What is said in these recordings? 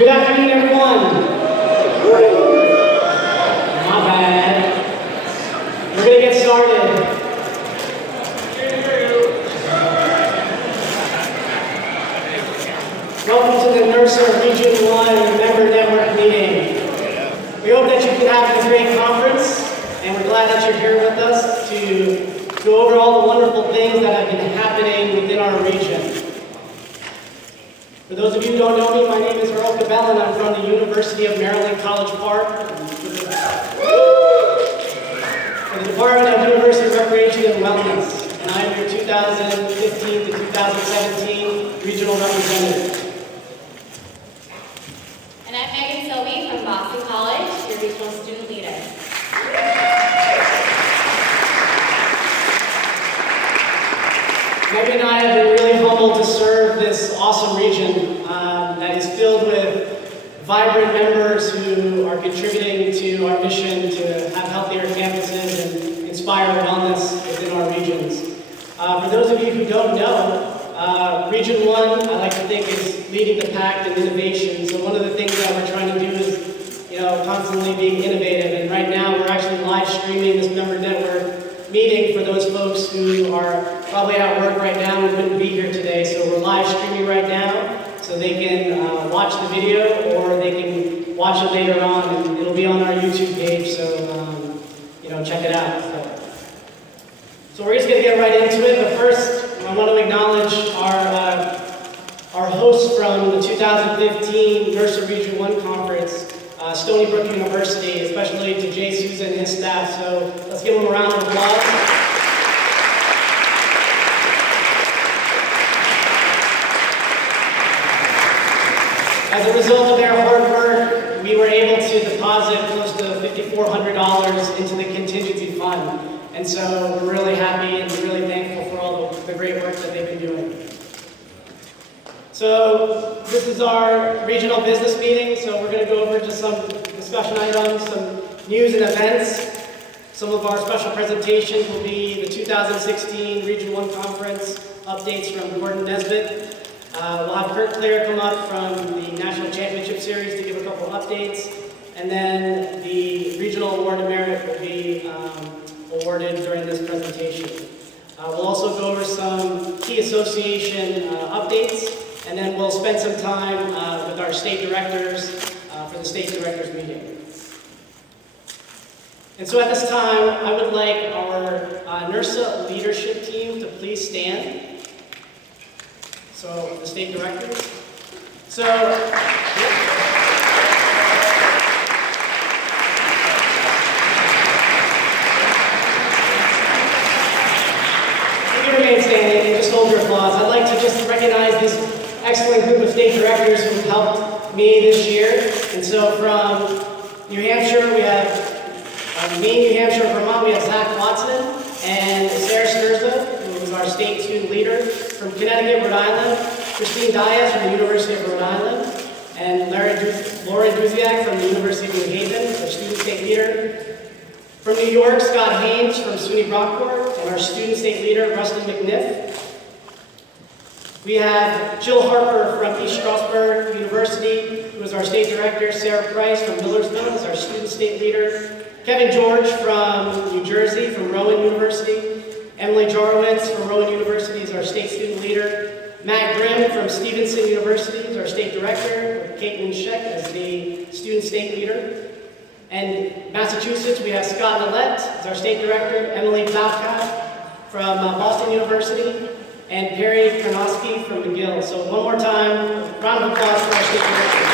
Good afternoon, everyone. My bad. We're going to get started. Welcome to the Nirsa Region 1 Member Network meeting. We hope that you've been having a great conference, and we're glad that you're here with us to go over all the wonderful things that have been happening within our region. For those of you who don't know me, my name is Earl Cabell, and I'm from the University of Maryland, College Park. For the Department of University Recreation and Wellness, and I am your 2015 to 2017 Regional Representative. And I'm Megan Silby from Boston College, your Regional Student Leader. Megan and I have been really humbled to serve this awesome region that is filled with vibrant members who are contributing to our mission to have healthier campuses and inspire wellness within our regions. For those of you who don't know, Region 1, I like to think, is leading the pack in innovation. So one of the things that we're trying to do is, constantly being innovative. And right now, we're actually live streaming this member network meeting for those folks who are probably at work right now and couldn't be here today. So we're live streaming right now, so they can watch the video or they can watch it later on, and it'll be on our YouTube page. So check it out. So we're just going to get right into it. But first, I want to acknowledge our hosts from the 2015 Nirsa Region 1 Conference, Stony Brook University, especially to Jay Souza and his staff. So let's give them a round of applause. As a result of their hard work, we were able to deposit close to $5,400 into the contingency fund. And so we're really happy and really thankful for all the great work that they've been doing. So this is our regional business meeting. So we're going to go over just some discussion items, some news and events. Some of our special presentations will be the 2016 Region 1 Conference updates from Gordon Nesbitt. We'll have Kurt Clare come up from the National Championship Series to give a couple updates. And then the Regional Award of Merit will be awarded during this presentation. We'll also go over some key association updates, and then we'll spend some time with our state directors for the state directors meeting. And so at this time, I would like our Nirsa leadership team to please stand. So the state directors. So, remain standing and just hold your applause. I'd like to just recognize this excellent group of state directors who helped me this year. And so from New Hampshire, we have Maine, New Hampshire, Vermont, we have Zach Watson and Sarah Nirsa, who is our state student leader. From Connecticut, Rhode Island, Christine Diaz from the University of Rhode Island, and Laura Duziak from the University of New Haven, our student state leader. From New York, Scott Haynes from SUNY Brockport, and our student state leader, Rustin McNiff. We have Jill Harper from East Stroudsburg University, who is our state director. Sarah Price from Millersville is our student state leader. Kevin George from New Jersey, from Rowan University. Emily Jarwitz from Rowan University is our state student leader. Matt Grimm from Stevenson University is our state director, with Caitlin Scheck as the student state leader. And Massachusetts, we have Scott Nillette as our state director, Emily Falcott from Boston University, and Perry Karnowski from McGill. So one more time, round of applause for our state directors.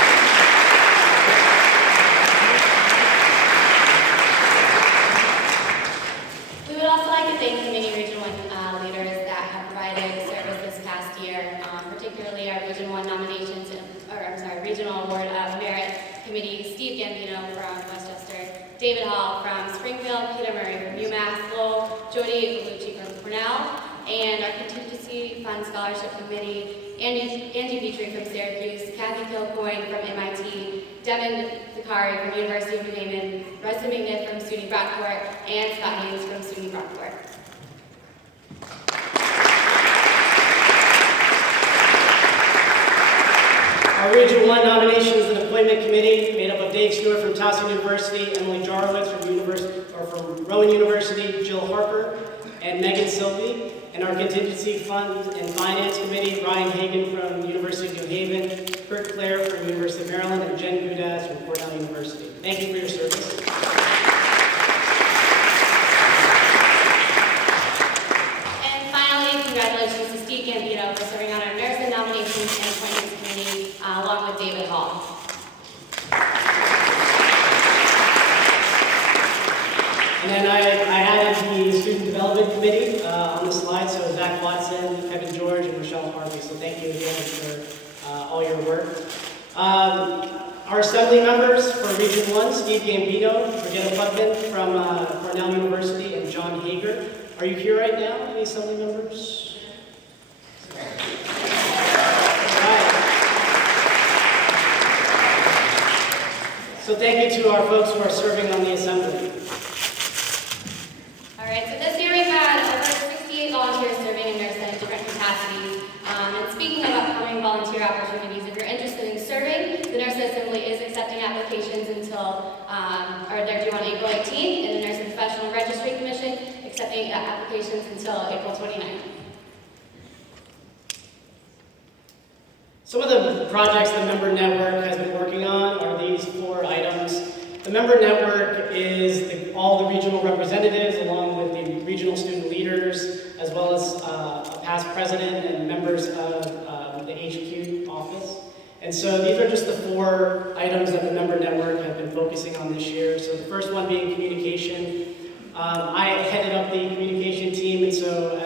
We would also like to thank the many Region 1 leaders that have provided service this past year, particularly our Region 1 nominations, Regional Award of Merit Committee, Steve Gambino from Westchester, David Hall from Springfield, Peter Murray from UMass Lowell, Jody Galucci from Cornell, and our Contingency Fund Scholarship Committee, Angie Petrie from Syracuse, Kathy Kilcoyne from MIT, Devin Vicari from University of New Haven, Rustin McNiff from SUNY Brockport, and Scott Haynes from SUNY Brockport. Our Region 1 nominations in the Appointment Committee, made up of Dave Stewart from Towson University, Emily Jarowitz from Rowan University, Jill Harper, and Megan Sylvie. And our Contingency Fund and Finance Committee, Ryan Hagan from the University of New Haven, Kurt Clare from the University of Maryland, and Jen Gudas from Cornell University. Thank you for your service. And finally, congratulations to Steve Gambino for serving on our Nirsa Nominations and Appointments Committee, along with David Hall. And then I added the Student Development Committee on the slide, so Zach Watson, Kevin George, and Michelle Harvey. So thank you again for all your work. Our assembly members for Region 1, Steve Gambino, Brigitte Putman from Cornell University, and John Hager. Are you here right now, any assembly members? All right. So thank you to our folks who are serving on the assembly. All right, so this year we've had over 68 volunteers serving in Nirsa in different capacities. And speaking of upcoming volunteer opportunities, if you're interested in serving, the Nirsa Assembly is accepting applications until, or they're due on April 18th, and the Nirsa Professional Registry Commission accepting applications until April 29th. Some of the projects the Member Network has been working on are these 4 items. The Member Network is all the regional representatives along with the regional student leaders, as well as a past president and members of the HQ office. And so these are just the 4 items that the Member Network have been focusing on this year. So the first one being communication. I headed up the communication team, and so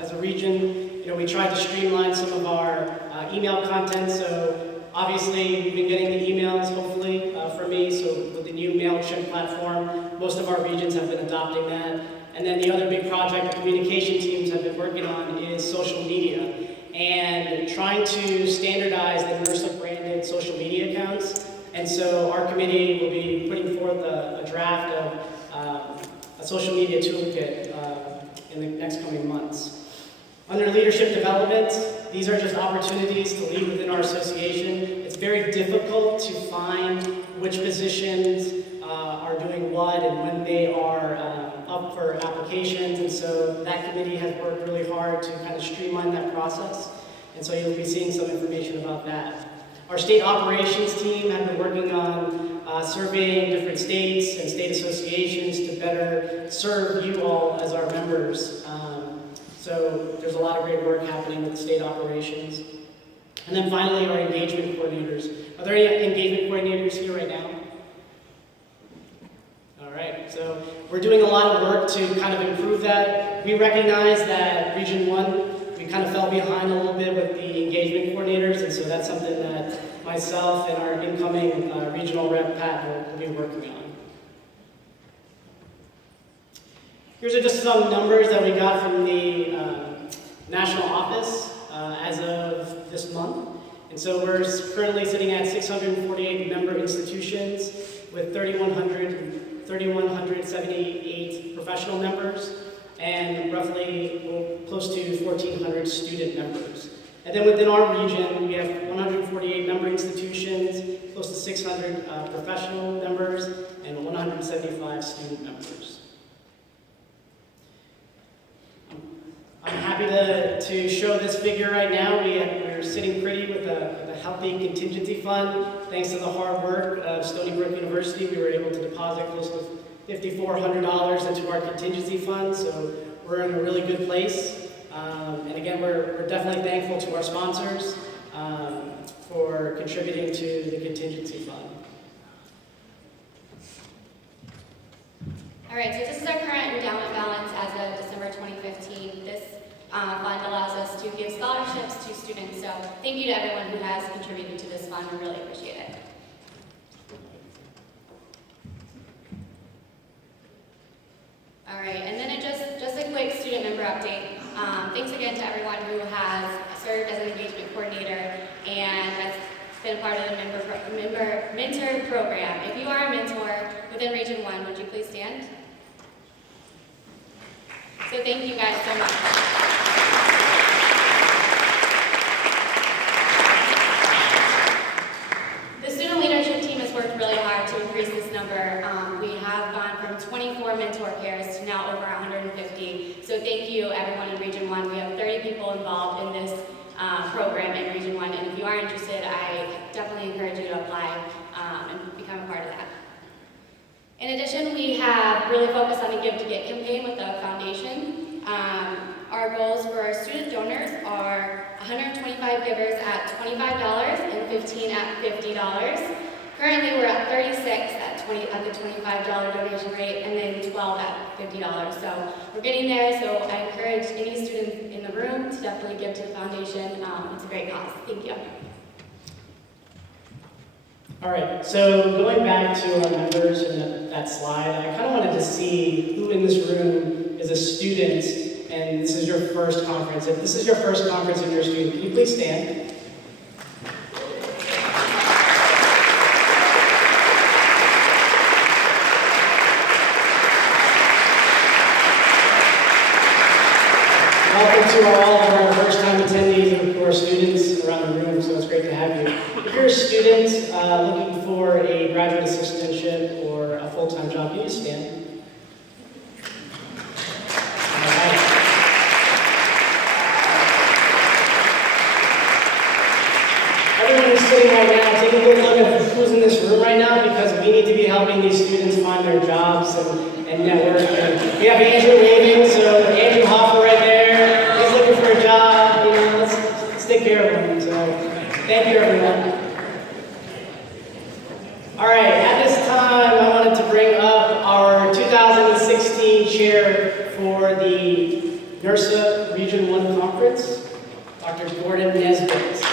as a region, we tried to streamline some of our email content. So obviously, you've been getting the emails, hopefully, from me. So with the new MailChimp platform, most of our regions have been adopting that. And then the other big project the communication teams have been working on is social media and trying to standardize the Nirsa branded social media accounts. And so our committee will be putting forth a draft of a social media toolkit in the next coming months. Under leadership development, these are just opportunities to lead within our association. It's very difficult to find which positions are doing what and when they are up for applications, and so that committee has worked really hard to kind of streamline that process, and so you'll be seeing some information about that. Our state operations team have been working on surveying different states and state associations to better serve you all as our members. So there's a lot of great work happening with state operations. And then finally, our engagement coordinators. Are there any engagement coordinators here right now? All right, so we're doing a lot of work to kind of improve that. We recognize that Region 1, we kind of fell behind a little bit with the engagement coordinators, and so that's something that myself and our incoming regional rep, Pat, will be working on. Here's just some numbers that we got from the national office as of this month. And so we're currently sitting at 648 member institutions with 3,178 professional members and roughly close to 1,400 student members. And then within our region, we have 148 member institutions, close to 600 professional members, and 175 student members. I'm happy to show this figure right now. We're sitting pretty with a healthy contingency fund. Thanks to the hard work of Stony Brook University, we were able to deposit close to $5,400 into our contingency fund, so we're in a really good place. And again, we're definitely thankful to our sponsors for contributing to the contingency fund. All right, so this is our current endowment balance as of December 2015. This fund allows us to give scholarships to students, so thank you to everyone who has contributed to this fund. We really appreciate it. All right, and then just a quick student member update. Thanks again to everyone who has served as an engagement coordinator and has been a part of the mentor program. If you are a mentor within Region 1, would you please stand? So thank you guys so much. The student leadership mentor pairs to now over 150. So thank you everyone in Region 1. We have 30 people involved in this program in Region 1, and if you are interested, I definitely encourage you to apply and become a part of that. In addition, we have really focused on the Give to Get campaign with the foundation. Our goals for our student donors are 125 givers at $25 and 15 at $50. Currently, we're at 36 at the $25 donation rate, and then 12 at $50. So we're getting there. So I encourage any student in the room to definitely give to the foundation. It's a great cause. Thank you. All right, so going back to our members in that slide, I kind of wanted to see who in this room is a student and this is your first conference. If this is your first conference and you're a student, can you please stand? Welcome to all of our first-time attendees and of course students around the room, so it's great to have you. If you're a student looking for a graduate assistantship or a full-time job, can you stand? All right. Everyone who's sitting right now, take a good look at who's in this room right now because we need to be helping these students find their jobs and network. And we have Andrew waving, so Andrew Hoffer right there. He's looking for a job. You know, let's take care of him. So thank you, everyone. All right, at this time, I wanted to bring up our 2016 chair for the Nirsa Region 1 Conference, Dr. Gordon Nesbitt.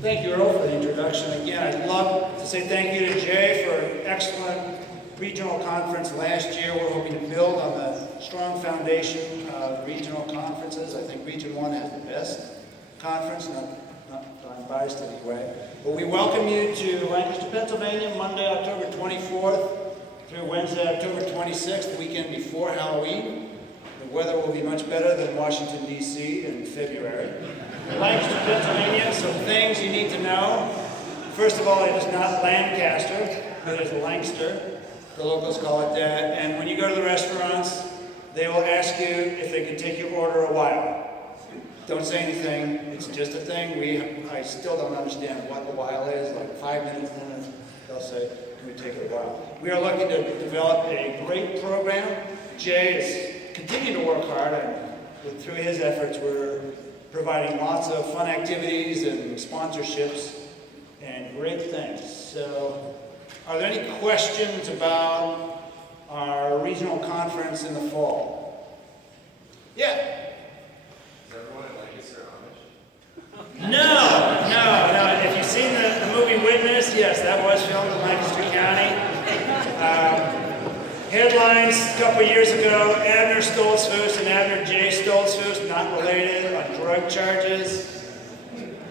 Thank you, Earl, for the introduction. Again, I'd love to say thank you to Jay for an excellent regional conference last year. We're hoping to build on the strong foundation of regional conferences. I think Region 1 has the best conference, not I'm biased anyway. But we welcome you to Lancaster, Pennsylvania, Monday, October 24th through Wednesday, October 26th, the weekend before Halloween. The weather will be much better than Washington, D.C. in February. Lancaster, Pennsylvania, some things you need to know. First of all, it is not Lancaster, it is Lancaster. The locals call it that. And when you go to the restaurants, they will ask you if they can take your order a while. Don't say anything, it's just a thing. I still don't understand what a while is, like 5 minutes, 10 minutes. They'll say, can we take it a while? We are looking to develop a great program. Jay is continuing to work hard, and through his efforts, we're providing lots of fun activities and sponsorships and great things. So, are there any questions about our regional conference in the fall? Yeah? Is everyone in Lancaster Amish? No. If you've seen the movie Witness, yes, that was filmed in Lancaster County. Headlines a couple years ago, Abner Stoltzfus and Abner J. Stoltzfus, not related, on drug charges.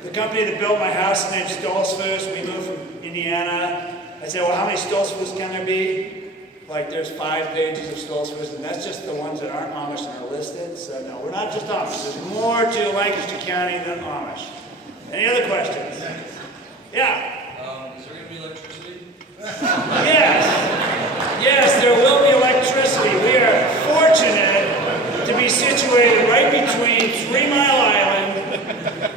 The company that built my house named Stoltzfus, we moved from Indiana. I said, well, how many Stoltzfus can there be? Like, there's 5 pages of Stoltzfus, and that's just the ones that aren't Amish and are listed. So, no, we're not just Amish. There's more to Lancaster County than Amish. Any other questions? Yeah? Is there going to be electricity? Yes, there will be electricity. We are fortunate to be situated right between 3 Mile Island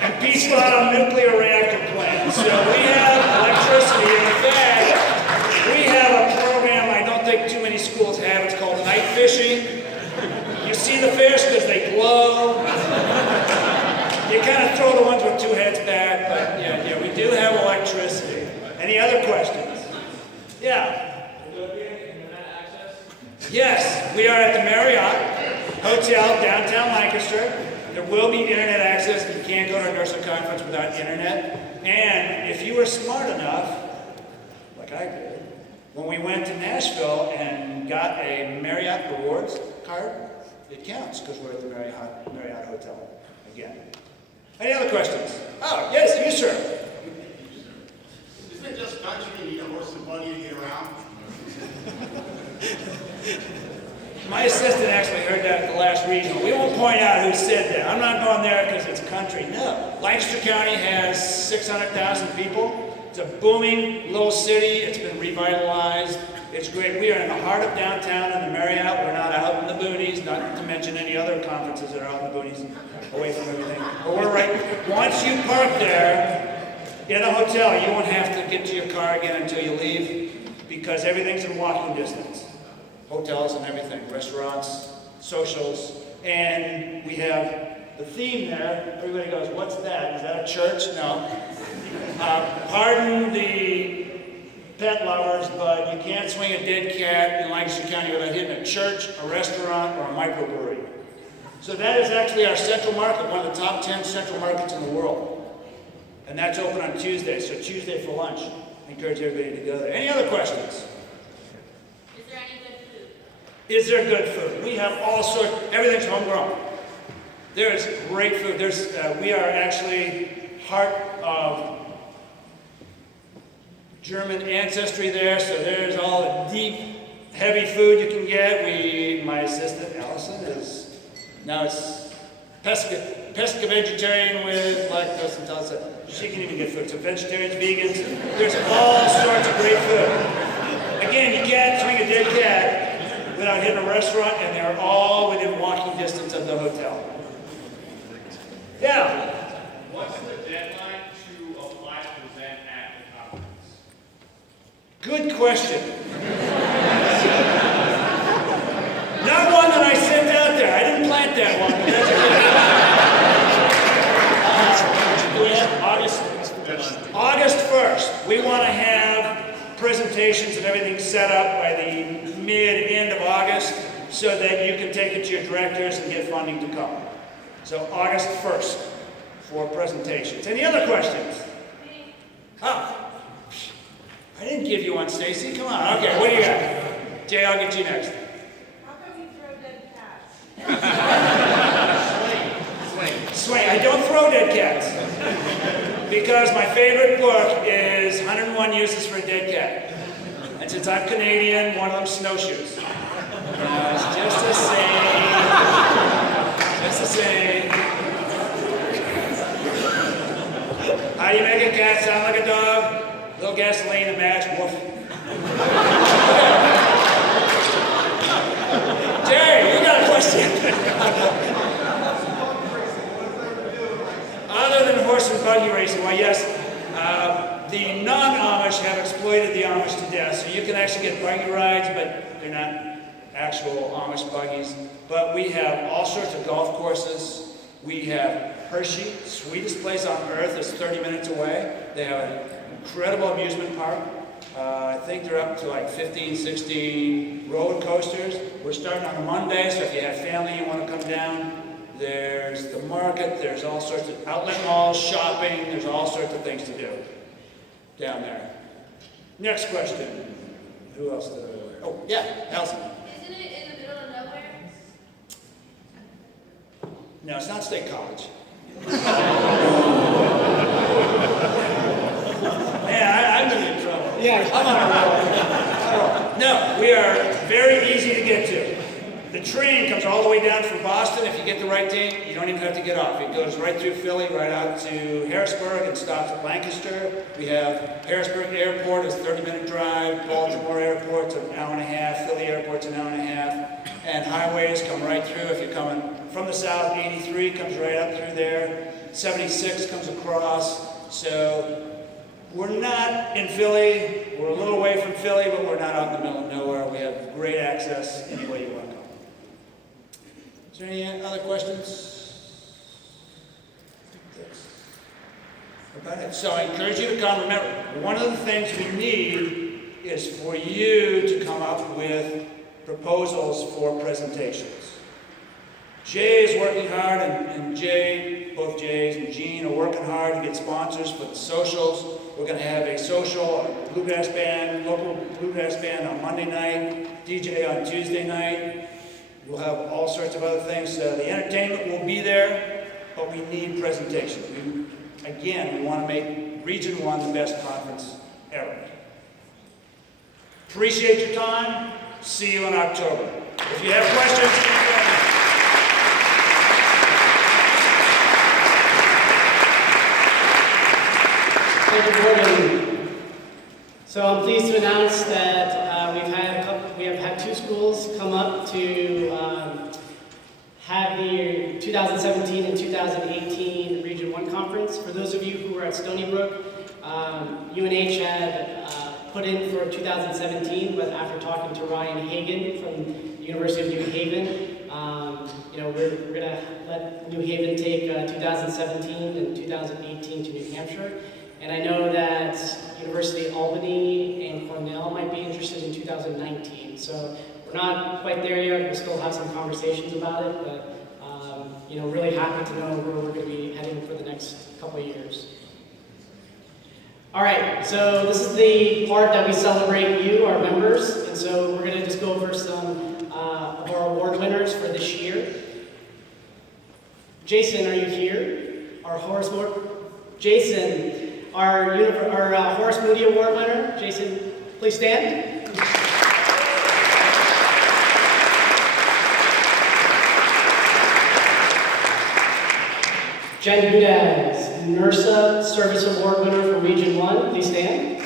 and Peace Bottom Nuclear Reactor Plant. So we have electricity. In fact, we have a program I don't think too many schools have. It's called night fishing. You see the fish because they glow. You kind of throw the ones with 2 heads back, but yeah, we do have electricity. Any other questions? Yeah? Yes, we are at the Marriott Hotel, downtown Lancaster. There will be internet access. You can't go to a Nirsa conference without internet. And if you were smart enough, like I did, when we went to Nashville and got a Marriott Rewards card, it counts because we're at the Marriott Hotel again. Any other questions? Oh, yes, you, sir. Isn't it just country you need a horse and buggy to get around? My assistant actually heard that at the last last regional. We won't point out who said that. I'm not going there because it's country. No. Lancaster County has 600,000 people. It's a booming little city. It's been revitalized. It's great. We are in the heart of downtown in the Marriott. We're not out in the boonies, not to mention any other conferences that are out in the boonies, away from everything. But we're right. Once you park there in a hotel, you won't have to get to your car again until you leave because everything's in walking distance. Hotels and everything, restaurants, socials, and we have the theme there. Everybody goes, what's that? Is that a church? No. Pardon the pet lovers, but you can't swing a dead cat in Lancaster County without hitting a church, a restaurant, or a microbrewery. So that is actually our central market, one of the top 10 central markets in the world. And that's open on Tuesday, so Tuesday for lunch. I encourage everybody to go there. Any other questions? Is there any good food? Is there good food? We have all sorts, everything's homegrown. There is great food. We are actually heart of German ancestry there, so there's all the deep, heavy food you can get. My assistant, Allison, now it's pesca vegetarian with lactose intolerance. She can even get food. So vegetarians, vegans, there's all sorts of great food. Again, you can't swing a dead cat without hitting a restaurant, and they're all within walking distance of the hotel. Yeah. What's the deadline to apply to present at the conference? Good question. Not one that I sent out there. I didn't plant that one. But that's okay. August 1st. We want to have presentations and everything set up by the end of August so that you can take it to your directors and get funding to come. So August 1st for presentations. Any other questions? Oh, I didn't give you one, Stacy. Come on. Okay, what do you got? Jay, I'll get you next. How come you throw dead cats? Swing. I don't throw dead cats. Because my favorite book is 101 Uses for a Dead Cat. And since I'm Canadian, one of them's snowshoes. It's just the same. Just the same. How do you make a cat sound like a dog? Little gasoline and match. Woof. Jay, you got a question? Other than horse and buggy racing, well, yes, the non-Amish have exploited the Amish to death. So you can actually get buggy rides, but they're not actual Amish buggies. But we have all sorts of golf courses. We have Hershey, sweetest place on earth, is 30 minutes away. They have an incredible amusement park. I think they're up to like 15, 16 roller coasters. We're starting on a Monday, so if you have family you want to come down, there's the market, there's all sorts of outlet malls, shopping, there's all sorts of things to do down there. Next question. Who else did I... Oh, yeah, Allison. Isn't it in the middle of nowhere? No, it's not State College. Man, I've been in trouble. Yeah. I'm on a roll. No, we are very easy to get to. The train comes all the way down from Boston. If you get the right train, you don't even have to get off. It goes right through Philly, right out to Harrisburg, and stops at Lancaster. We have Harrisburg Airport, it's a 30-minute drive. Baltimore Airport's an hour and a half. Philly Airport's an hour and a half. And highways come right through. If you're coming from the south, 83 comes right up through there. 76 comes across. So we're not in Philly. We're a little away from Philly, but we're not out in the middle of nowhere. We have great access any way you want to go. Is there any other questions? About it. So I encourage you to come. Remember, one of the things we need is for you to come up with proposals for presentations. Jay is working hard, and Jay, both Jays and Gene are working hard to get sponsors for the socials. We're going to have a social, a bluegrass band, local bluegrass band on Monday night, DJ on Tuesday night. We'll have all sorts of other things. The entertainment will be there, but we need presentations. We want to make Region 1 the best conference ever. Appreciate your time. See you in October. If you have questions, Good morning. So I'm pleased to announce that we have had two schools come up to have the 2017 and 2018 Region 1 conference. For those of you who were at Stony Brook, UNH had put in for 2017, but after talking to Ryan Hagan from the University of New Haven, we're going to let New Haven take 2017 and 2018 to New Hampshire. And I know that University of Albany and Cornell might be interested in 2019. So we're not quite there yet. We'll still have some conversations about it, but really happy to know where we're going to be heading for the next couple of years. All right, so this is the part that we celebrate you, our members, and so we're going to just go over some of our award winners for this year. Jason, are you here? Our Horace Moody Award winner. Jason, please stand. Jen Gudaz, Nirsa Service Award winner for Region 1. Please stand.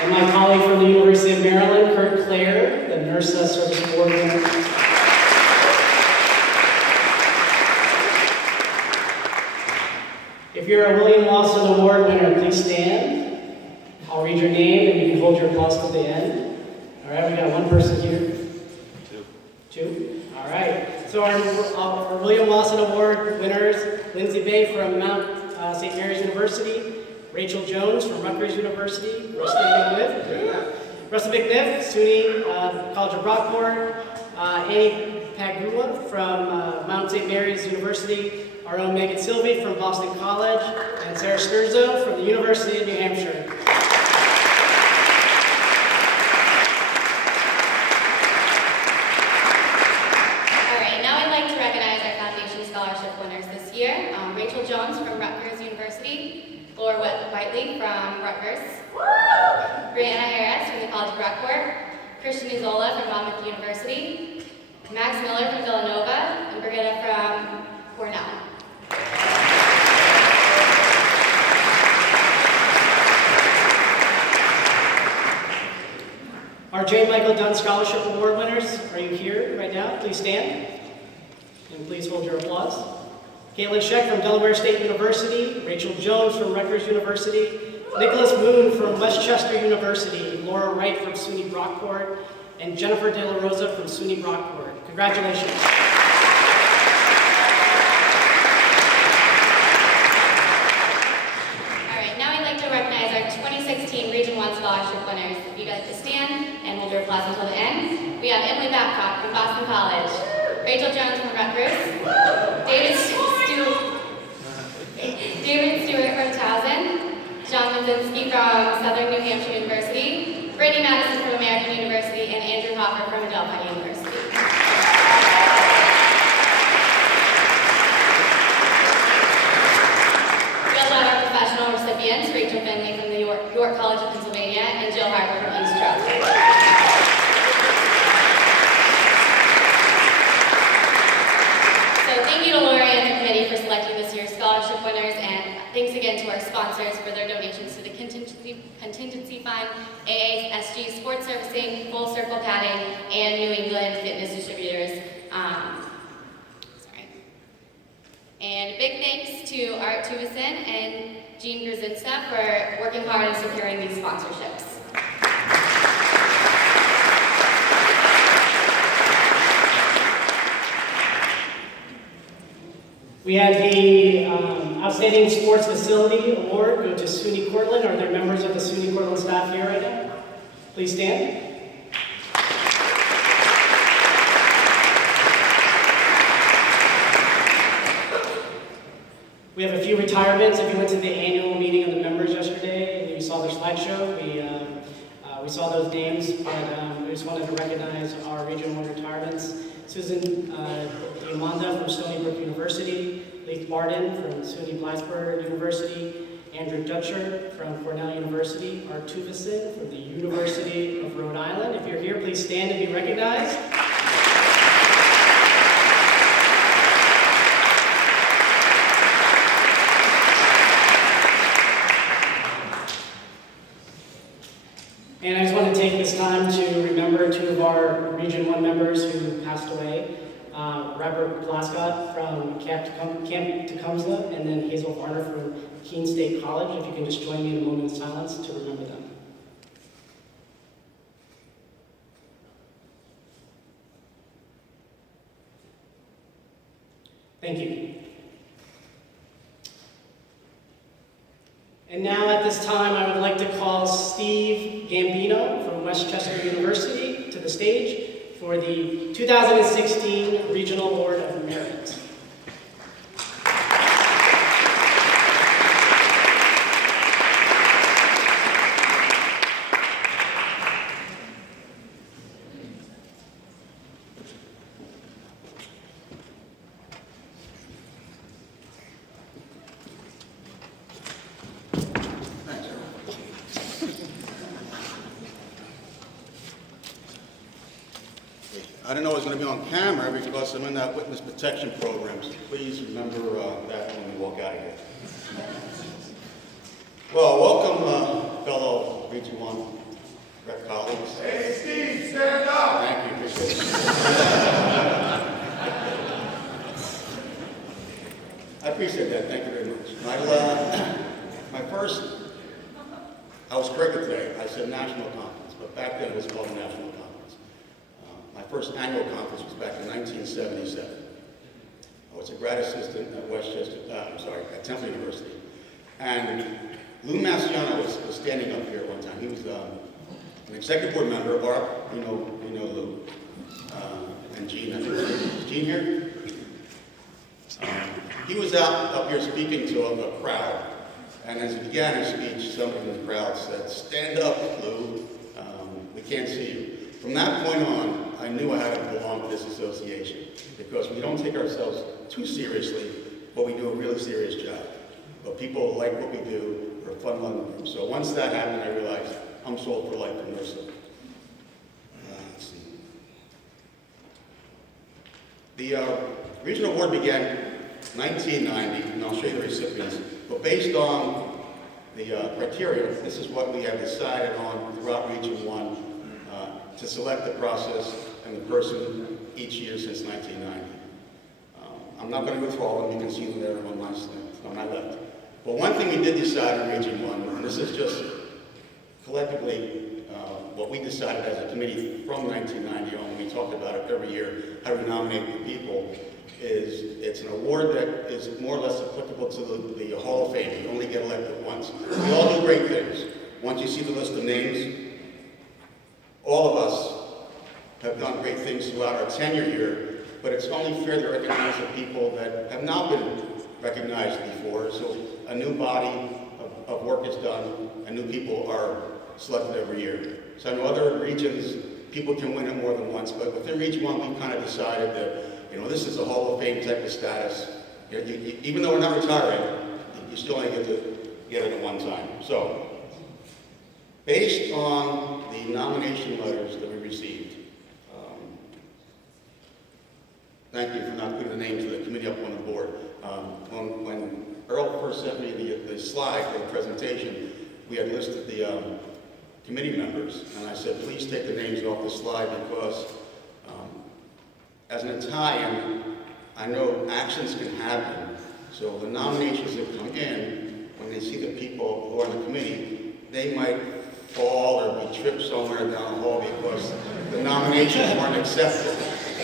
And my colleague from the University of Maryland, Kurt Clare, the Nirsa Service Award winner. If you're a William Lawson Award winner, please stand. I'll read your name and you can hold your applause till the end. All right, we got one person here. Two? All right. So our William Lawson Award winners, Lindsay Bay from Mount St. Mary's University, Rachel Jones from Rutgers University, Russell McNiff, SUNY College of Brockport, Annie Pagua from Mount St. Mary's University, our own Megan Sylvie from Boston College, and Sarah Sturzo from the University of New Hampshire. Rachel Jones from Rutgers University, Laura Whiteley from Rutgers, Brianna Harris from the College of Brockport, Christian Uzola from Monmouth University, Max Miller from Villanova, and Brigitta from Cornell. Our J. Michael Dunn Scholarship Award winners, are you here right now? Please stand, and please hold your applause. Caitlin Scheck from Delaware State University, Rachel Jones from Rutgers University, Nicholas Moon from Westchester University, Laura Wright from SUNY Brockport, and Jennifer De La Rosa from SUNY Brockport. Congratulations. All right, now I'd like to recognize our 2016 Region 1 Scholarship winners. If you guys could stand and hold your applause until the end. We have Emily Babcock from Boston College, Rachel Jones from Rutgers, David Stewart from Towson, John Mazinski from Southern New Hampshire University, Brittany Madison from American University, and Andrew Hopper from Adelphi University. We also have our professional recipients, Rachel Finley from the York College of Pennsylvania, and Jill Harper from East Trout. Thank you to Lori and her committee for selecting this year's scholarship winners, and thanks again to our sponsors for their donations to the Contingency Fund, AASG Sports Servicing, Full Circle Padding, and New England Fitness Distributors. And a big thanks to Art Tuvison and Jean Grzinska for working hard in securing these sponsorships. We have the Outstanding Sports Facility Award go to SUNY Cortland. Are there members of the SUNY Cortland staff here right now? Please stand. We have a few retirements. If you went to the annual meeting of the members yesterday and you saw their slideshow, we saw those names, but we just wanted to recognize our Region 1 retirements. Susan Diamanda from Stony Brook University, Leith Barden from SUNY Plattsburgh University, Andrew Dutcher from Cornell University, Art Tuvison from the University of Rhode Island. If you're here, please stand and be recognized. members who passed away. Robert Glasgow from Camp Tecumseh, and then Hazel Varner from Keene State College. If you can just join me in a moment of silence to remember them. Thank you. And now at this time, I would like to call Steve Gambino from Westchester University to the stage for the 2016 Regional Award of Merit. I didn't know it was going to be on camera because I'm in that witness protection program, so please remember that when we walk out of here. Well, welcome, fellow Region 1 rep colleagues. Hey, Steve, stand up! Thank you, appreciate it. I appreciate that, thank you very much. I was corrected today, I said national conference, but back then it was called a national conference. My first annual conference was back in 1977. I was a grad assistant at at Temple University. And Lou Massiano was standing up here one time. He was an executive board member of our, you know Lou, and Gene, I think, is Gene here? He was up here speaking to a crowd. And as he began his speech, somebody in the crowd said, "Stand up, Lou, we can't see you." From that point on, I knew I had to belong to this association because we don't take ourselves too seriously, but we do a really serious job. But people like what we do, we're a fun-loving group. So once that happened, I realized I'm sold for life in Nirsa. Let's see. The regional award began 1990, and I'll show you the recipients. But based on the criteria, this is what we have decided on throughout Region 1 to select the process and the person each year since 1990. I'm not going to go through all of them. You can see them there on my left. But one thing we did decide in Region 1, and this is just collectively what we decided as a committee from 1990 on, when we talked about it every year, how we nominate the people, is it's an award that is more or less applicable to the Hall of Fame. You only get elected once. We all do great things. Once you see the list of names, all of us have done great things throughout our tenure here, but it's only fair to recognize the people that have not been recognized before. So a new body of work is done, and new people are selected every year. So I know other regions, people can win it more than once, but within Region 1, we kind of decided that, this is a Hall of Fame type of status. Even though we're not retiring, you still only get to get it at one time. So, based on the nomination letters that we received, thank you for not putting the names of the committee up on the board. When Earl first sent me the slide for the presentation, we had listed the committee members, and I said, please take the names off the slide because as an Italian, I know actions can happen. So the nominations that come in, when they see the people who are on the committee, they might fall or be tripped somewhere down the hall because the nominations weren't accepted.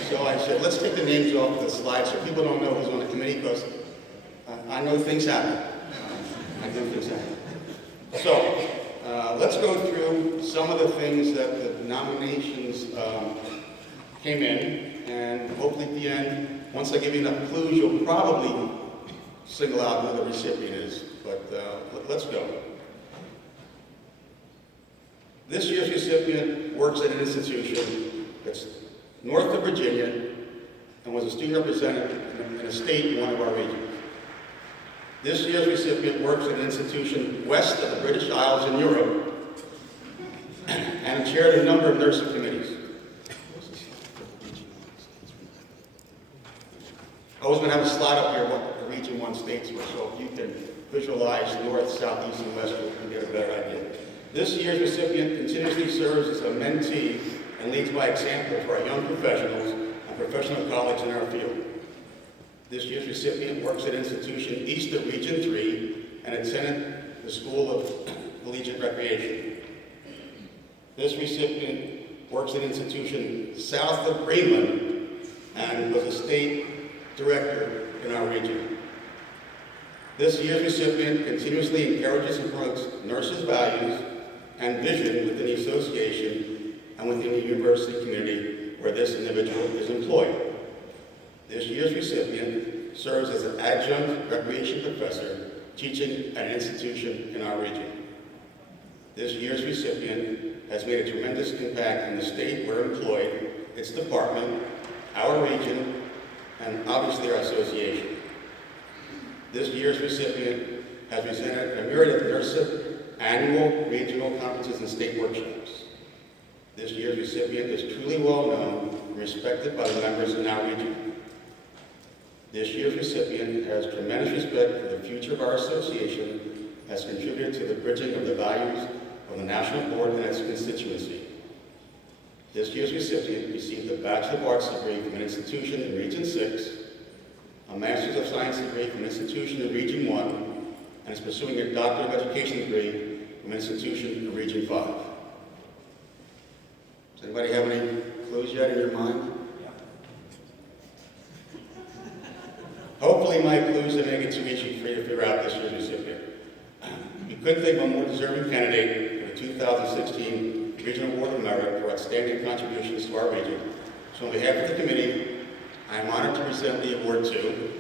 So I said, let's take the names off the slide so people don't know who's on the committee because I know things happen. So let's go through some of the things that the nominations came in, and hopefully at the end, once I give you enough clues, you'll probably single out who the recipient is. But let's go. This year's recipient works at an institution that's north of Virginia and was a student representative in a state in one of our regions. This year's recipient works at an institution west of the British Isles in Europe and chaired a number of nursing committees. I was going to have a slide up here what the Region 1 states were, so if you can visualize north, south, east, and west, you can get a better idea. This year's recipient continuously serves as a mentee and leads by example for our young professionals and professional colleagues in our field. This year's recipient works at institution east of Region 3 and attended the School of Collegiate Recreation. This recipient works at institution south of Greenland and was a state director in our region. This year's recipient continuously encourages and promotes Nirsa's values and vision within the association and within the university community where this individual is employed. This year's recipient serves as an adjunct recreation professor teaching at an institution in our region. This year's recipient has made a tremendous impact in the state we're employed, its department, our region, and obviously our association. This year's recipient has presented a myriad of Nirsa annual regional conferences and state workshops. This year's recipient is truly well known and respected by the members in our region. This year's recipient has tremendous respect for the future of our association, has contributed to the bridging of the values of the National Board and its constituency. This year's recipient received a Bachelor of Arts degree from an institution in Region 6, a Master's of Science degree from an institution in Region 1, and is pursuing a Doctor of Education degree from an institution in Region 5. Does anybody have any clues yet in your mind? Hopefully my clues didn't make it too easy for you to figure out this year's recipient. We couldn't think of a more deserving candidate for the 2016 Regional Award of Merit for outstanding contributions to our region. So on behalf of the committee, I am honored to present the award to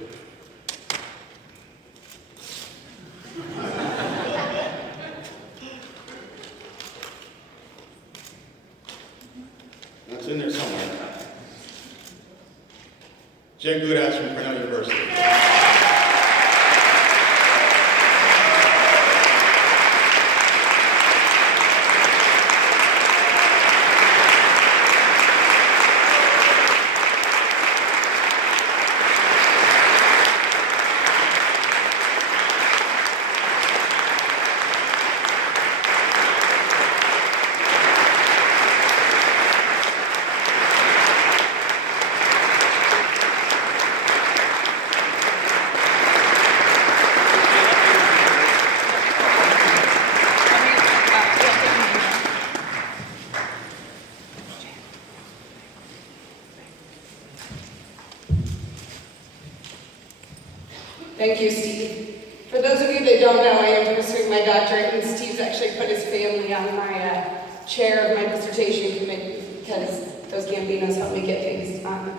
that's in there somewhere. Jen Goodhouse from Cornell University. Thank you, Steve. For those of you that don't know, I am pursuing my doctorate, and Steve's actually put his family on my chair of my dissertation committee because those Gambinos help me get things done.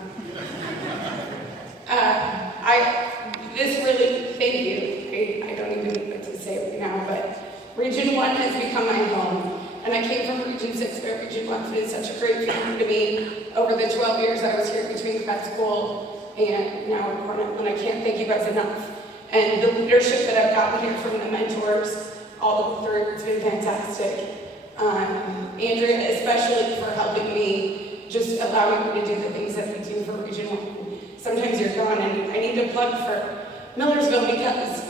Thank you. I don't even know what to say right now, but Region 1 has become my home. And I came from Region 6, but Region 1 has been such a great family to me over the 12 years I was here between grad school and now at Cornell, and I can't thank you guys enough. And the leadership that I've gotten here from the mentors all the way through, it's been fantastic. Andrea especially for helping me, just allowing me to do the things that we do for Region 1. Sometimes you're gone, and I need to plug for Millersville because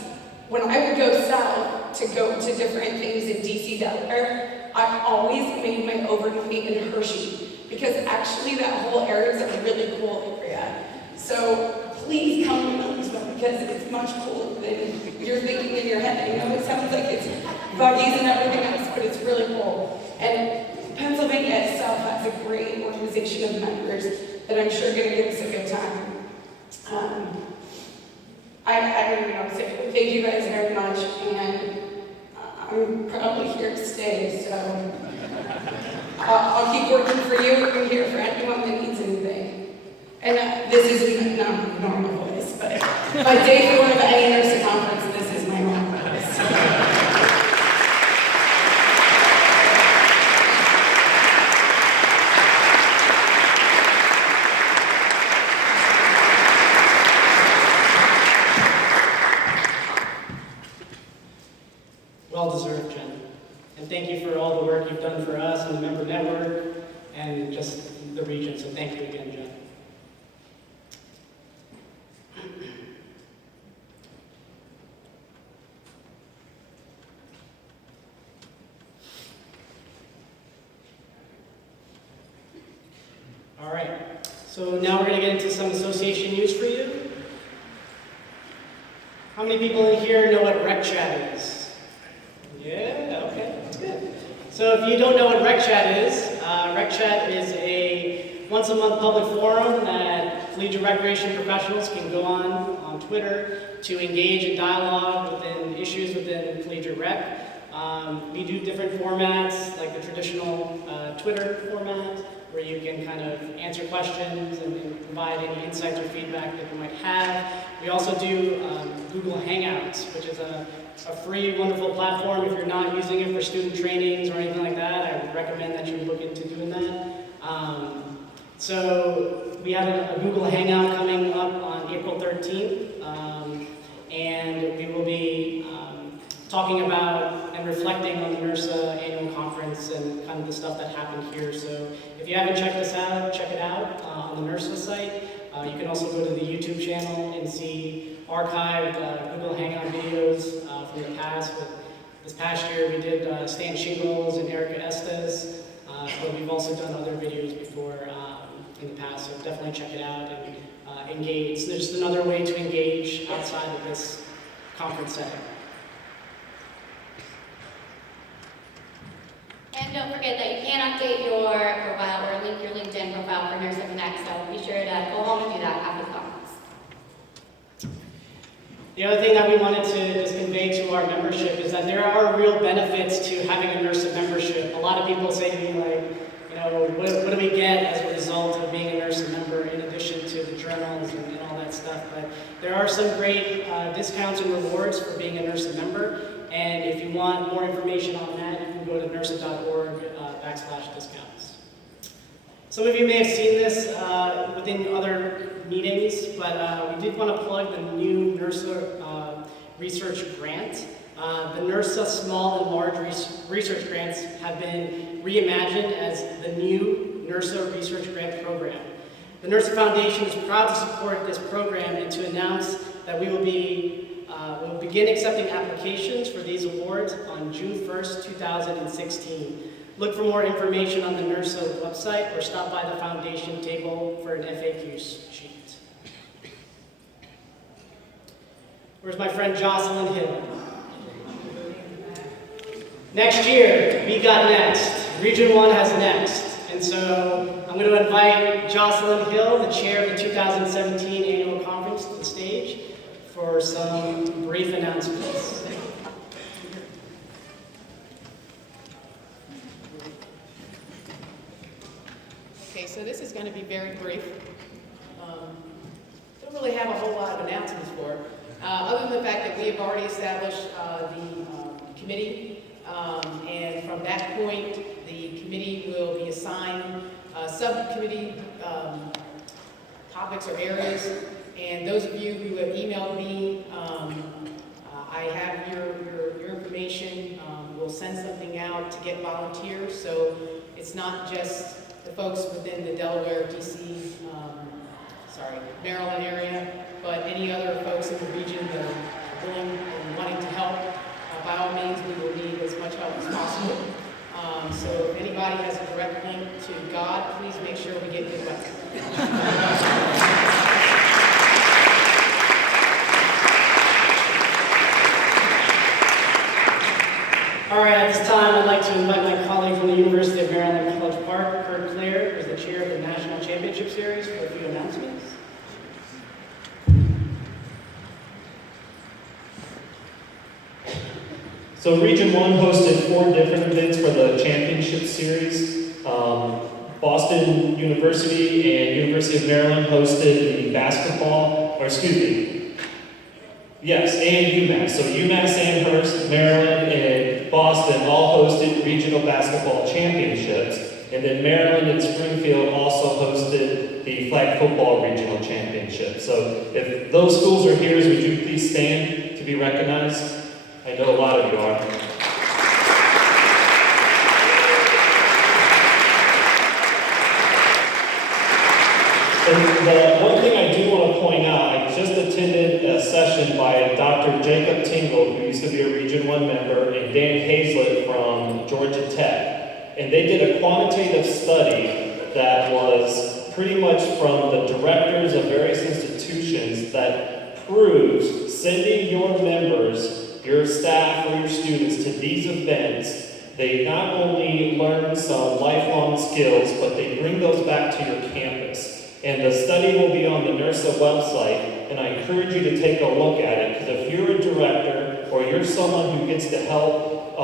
when I would go south to go to different things in DC, Delaware, I always made my overnight in Hershey because actually that whole area is a really cool area. So please come to Millersville because it's much cooler than you're thinking in your head. I know it sounds like it's buggies and everything else, but it's really cool. And Pennsylvania itself has a great organization of members that I'm sure are going to give us a good time. I don't even know what to say, but thank you guys very much, and I'm probably here to stay, so I'll keep working for you. I'm here for anyone that needs anything. And this isn't not my normal voice, but by day 4 of any Nirsa conference, this is my normal voice. Well deserved, Jen. And thank you for all the work you've done for us and the member network and just the region. So thank you again, Jen. So now we're going to get into some association news for you. How many people in here know what Rec Chat is? Yeah, okay, that's good. So if you don't know what Rec Chat is a once-a-month public forum that collegiate recreation professionals can go on Twitter to engage in dialogue within issues within collegiate rec. We do different formats, like the traditional Twitter format, where you can kind of answer questions and provide any insights or feedback that you might have. We also do Google Hangouts, which is a free, wonderful platform. If you're not using it for student trainings or anything like that, I would recommend that you look into doing that. So we have a Google Hangout coming up on April 13th, and we will be talking about and reflecting on the Nirsa annual conference and kind of the stuff that happened here. So if you haven't checked us out, check it out on the Nirsa site. You can also go to the YouTube channel and see archived Google Hangout videos from the past. This past year we did Stan Shingles and Erica Estes, but we've also done other videos before in the past, so definitely check it out and engage. There's just another way to engage outside of this conference setting. And don't forget that you can update your profile or link your LinkedIn profile for Nirsa Connect, so be sure to go home and do that after the conference. The other thing that we wanted to just convey to our membership is that there are real benefits to having a Nirsa membership. A lot of people say to me, like, you know, what do we get as a result of being a Nirsa member in addition to the journals and all that stuff? But there are some great discounts and rewards for being a Nirsa member. And if you want more information on that, you can go to nirsa.org/discounts. Some of you may have seen this within other meetings, but we did want to plug the new Nirsa research grant. The Nirsa Small and Large Research Grants have been reimagined as the new Nirsa Research Grant Program. The Nirsa Foundation is proud to support this program and to announce that we will begin accepting applications for these awards on June 1st, 2016. Look for more information on the Nirsa website or stop by the foundation table for an FAQ sheet. Where's my friend Jocelyn Hill? Next year, we got next. Region 1 has next. And so I'm going to invite Jocelyn Hill, the chair of the 2017 annual conference, to the stage for some brief announcements. Okay, so this is going to be very brief. Don't really have a whole lot of announcements for it, other than the fact that we have already established the committee, and from that point, the committee will be assigned subcommittee topics or areas. And those of you who have emailed me, I have your information. We'll send something out to get volunteers, so it's not just the folks within the Delaware, DC, Maryland area, but any other folks in the region that are willing and wanting to help. By all means, we will need as much help as possible. So if anybody has a direct link to God, please make sure we get good luck. All right, at this time, I'd like to invite my colleague from the University of Maryland, College Park, Kurt Clare, who is the chair of the National Championship Series, for a few announcements. So Region 1 hosted 4 different events for the championship series. Boston University and University of Maryland hosted the basketball, and UMass. So UMass, Amherst, Maryland, and Boston all hosted regional basketball championships. And then Maryland and Springfield also hosted the flag football regional championship. So if those schools are here, would you please stand to be recognized? I know a lot of you are. And the one thing I do want to point out, I just attended a session by Dr. Jacob Tingle, who used to be a Region 1 member, and Dan Hazlett from Georgia Tech. And they did a quantitative study that was pretty much from the directors of various institutions that proves sending your members, your staff, or your students to these events. They not only learn some lifelong skills, but they bring those back to your campus. And the study will be on the Nirsa website, and I encourage you to take a look at it, because if you're a director or you're someone who gets to help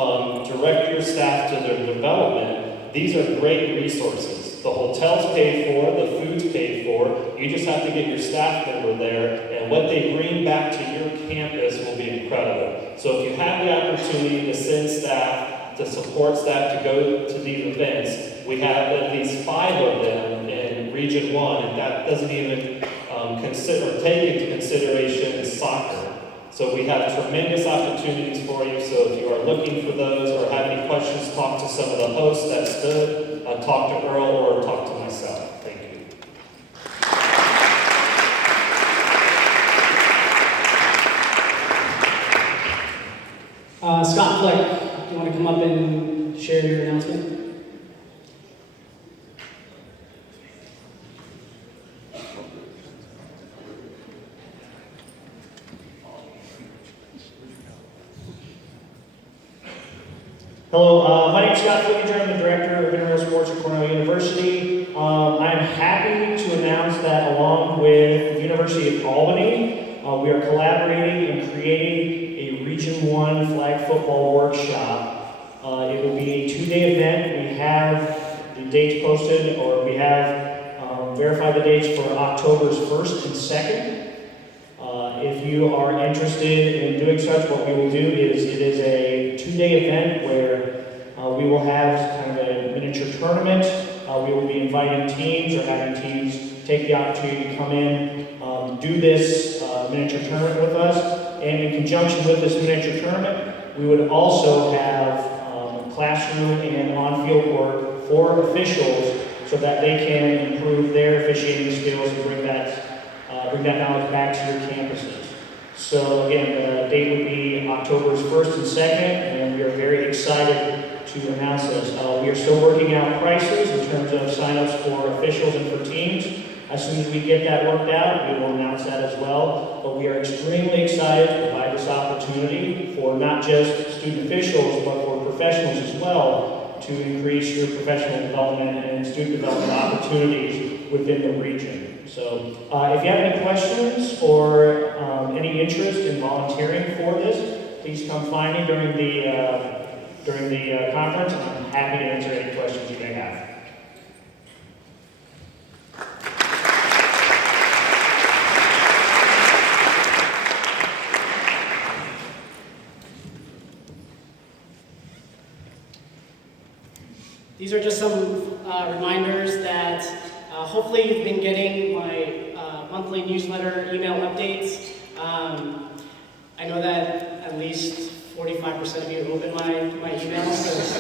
direct your staff to their development, these are great resources. The hotel's paid for, the food's paid for, you just have to get your staff member there, and what they bring back to your campus will be incredible. So if you have the opportunity to send staff, to support staff to go to these events, we have at least 5 of them in Region 1, and that doesn't even take into consideration soccer. So we have tremendous opportunities for you. So if you are looking for those or have any questions, talk to some of the hosts that stood, talk to Earl or talk to myself. Thank you. Scott Fleck, do you want to come up and share your announcement? Hello, my name is Scott Fleeger. I'm the Director of Intramural Sports at Cornell University. I'm happy to announce that along with the University of Albany, we are collaborating and creating a Region 1 flag football workshop. It will be a 2-day event. We have the dates posted, or we have verified the dates for October's 1st and 2nd. If you are interested in doing such, what we will do is it is a 2-day event where we will have kind of a miniature tournament. We will be inviting teams or having teams take the opportunity to come in, do this miniature tournament with us. And in conjunction with this miniature tournament, we would also have classroom and on-field work for officials so that they can improve their officiating skills and bring that knowledge back to your campuses. So again, the date would be October's 1st and 2nd, and we are very excited to announce this. We are still working out prices in terms of signups for officials and for teams. As soon as we get that worked out, we will announce that as well. But we are extremely excited to provide this opportunity for not just student officials, but for professionals as well, to increase your professional development and student development opportunities within the region. So if you have any questions or any interest in volunteering for this, please come find me during the conference, and I'm happy to answer any questions you may have. These are just some reminders that hopefully you've been getting my monthly newsletter email updates. I know that at least 45% of you open my emails, because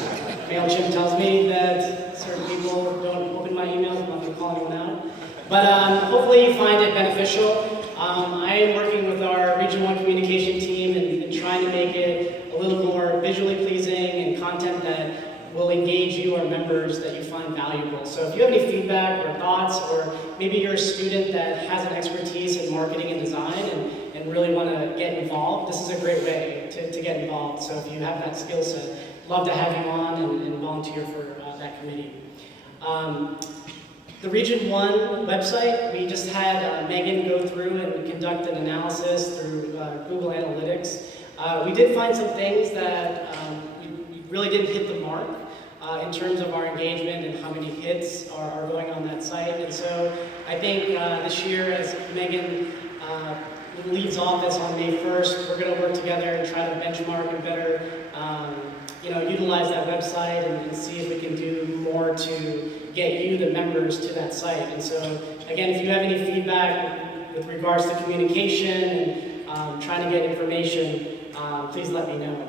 MailChimp tells me that certain people don't open my emails. I'm not going to call anyone out. But hopefully you find it beneficial. I am working with our Region 1 communication team and trying to make it a little more visually pleasing and content that will engage you, our members, that you find valuable. So if you have any feedback or thoughts, or maybe you're a student that has an expertise in marketing and design and really want to get involved, this is a great way to get involved. So if you have that skill set, love to have you on and volunteer for that committee. The Region 1 website, we just had Megan go through and conduct an analysis through Google Analytics. We did find some things that we really didn't hit the mark in terms of our engagement and how many hits are going on that site. And so I think this year, as Megan leads off this on May 1st, we're going to work together and try to benchmark and better utilize that website and see if we can do more to get you, the members, to that site. And so again, if you have any feedback with regards to communication and trying to get information, please let me know.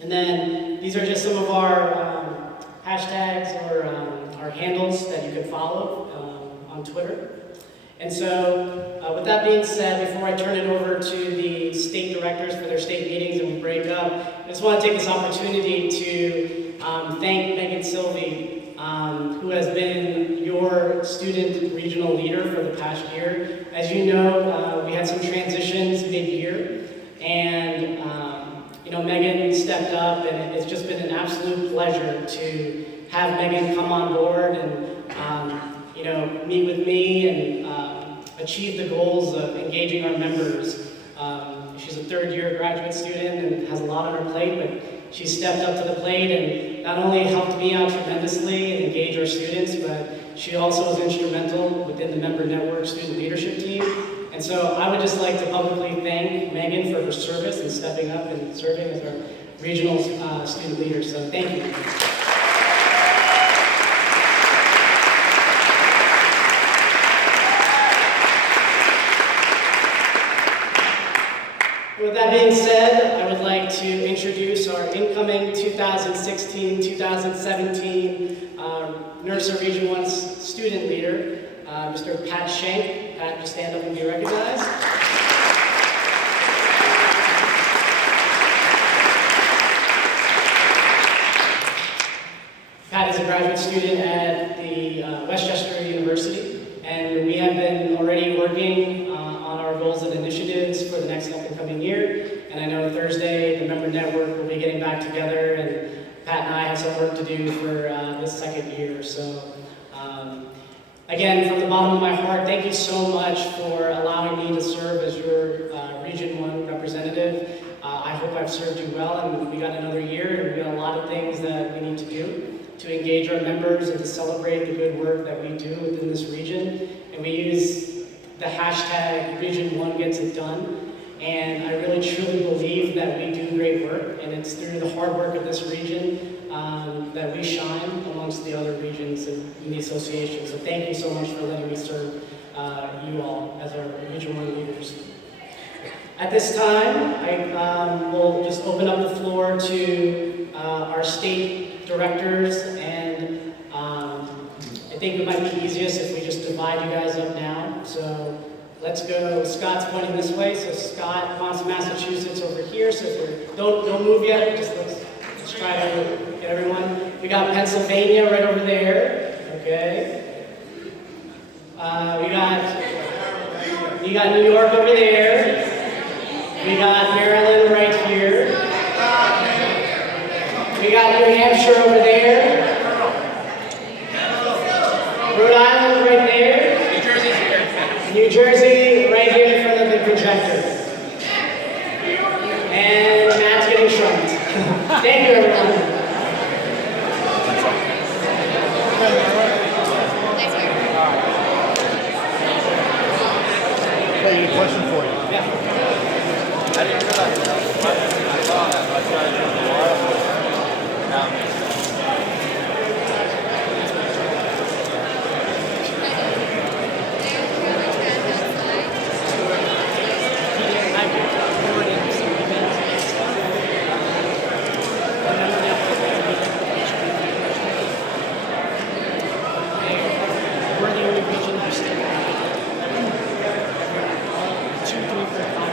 And then these are just some of our hashtags or our handles that you can follow on Twitter. And so with that being said, before I turn it over to the state directors for their state meetings and we break up, I just want to take this opportunity to thank Megan Sylvie, who has been your your student regional leader for the past year. As you know, we had some transitions mid-year, and Megan stepped up, and it's just been an absolute pleasure to have Megan come on board and meet with me and achieve the goals of engaging our members. She's a third-year graduate student and has a lot on her plate, but she stepped up to the plate and not only helped me out tremendously and engage our students, but she also was instrumental within the member network student leadership team. And so I would just like to publicly thank Megan for her service and stepping up and serving as our regional student leader. So thank you. With that being said, I would like to introduce our incoming 2016-2017 Nirsa Region 1 student leader, Mr. Pat Schenk. Pat, you stand up and be recognized. Pat is a graduate student at the Westchester University, and we have been already working on our goals and initiatives for the next up and coming year. And I know Thursday, the member network will be getting back together, and Pat and I have some work to do for this second year. So, again, from the bottom of my heart, thank you so much for allowing me to serve as your Region 1 representative. I hope I've served you well, and we got another year, and we got a lot of things that we need to do to engage our members and to celebrate the good work that we do within this region. And we use the hashtag Region 1 Gets It Done. And I really truly believe that we do great work, and it's through the hard work of this region that we shine amongst the other regions and in the association. So thank you so much for letting me serve you all as our Region 1 leaders. At this time, I will just open up the floor to our state directors, and I think it might be easiest if we just divide you guys up now. So let's go. Scott's pointing this way, so Scott wants Massachusetts over here. So if we're, don't move yet. Just let's try to get everyone. We got Pennsylvania right over there. Okay. We got New York over there. We got Maryland right here. We got New Hampshire over there. Rhode Island right there. New Jersey's here. New Jersey right here in front of the projector. And Matt's getting shrugged. Thank you, everyone. Hey, a question for you. Yeah. I didn't realize that. I saw that. I tried to do it a while ago. Now it makes sense. We're the only region who's still 2, 3, 4, 5.